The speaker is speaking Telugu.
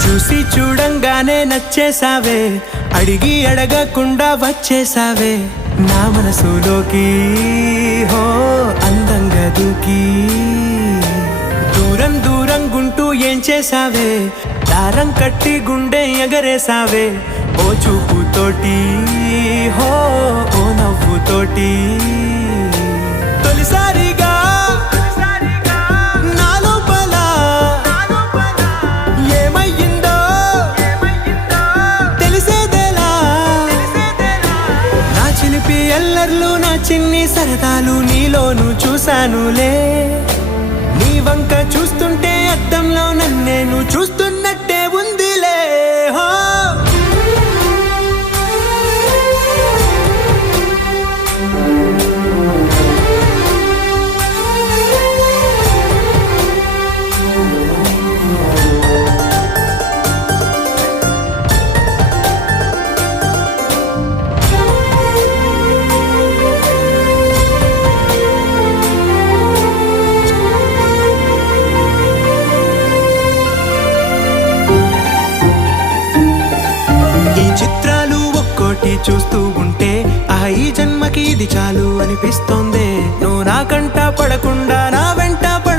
చూసి చూడంగానే నచ్చేసావే, అడిగి అడగకుండా వచ్చేసావే నా మనసులోకి. హో అందంగా దూకి దూరం దూరం గుంటూ ఏం చేసావే, దారం కట్టి గుండె ఎగరేసావే ఓ చూపుతోటి. హో ఓ నవ్వుతోటి తొలిసారిగా నా లోపల ఏమయ్యిందో తెలిసేదేలా. నా చిలిపి ఎల్లర్లు నా చిన్ని సరదాలు నీలోను చూశానులే. నీ వంక చూస్తుంటే అద్దంలో నన్నేను చూస్తున్నట్టే ఉందిలే. హో చిత్రాలు ఒక్కోటి చూస్తూ ఉంటే ఈ జన్మకి ఇది చాలు అనిపిస్తోంది. నువ్వు నా కంట పడకుండా నా వెంట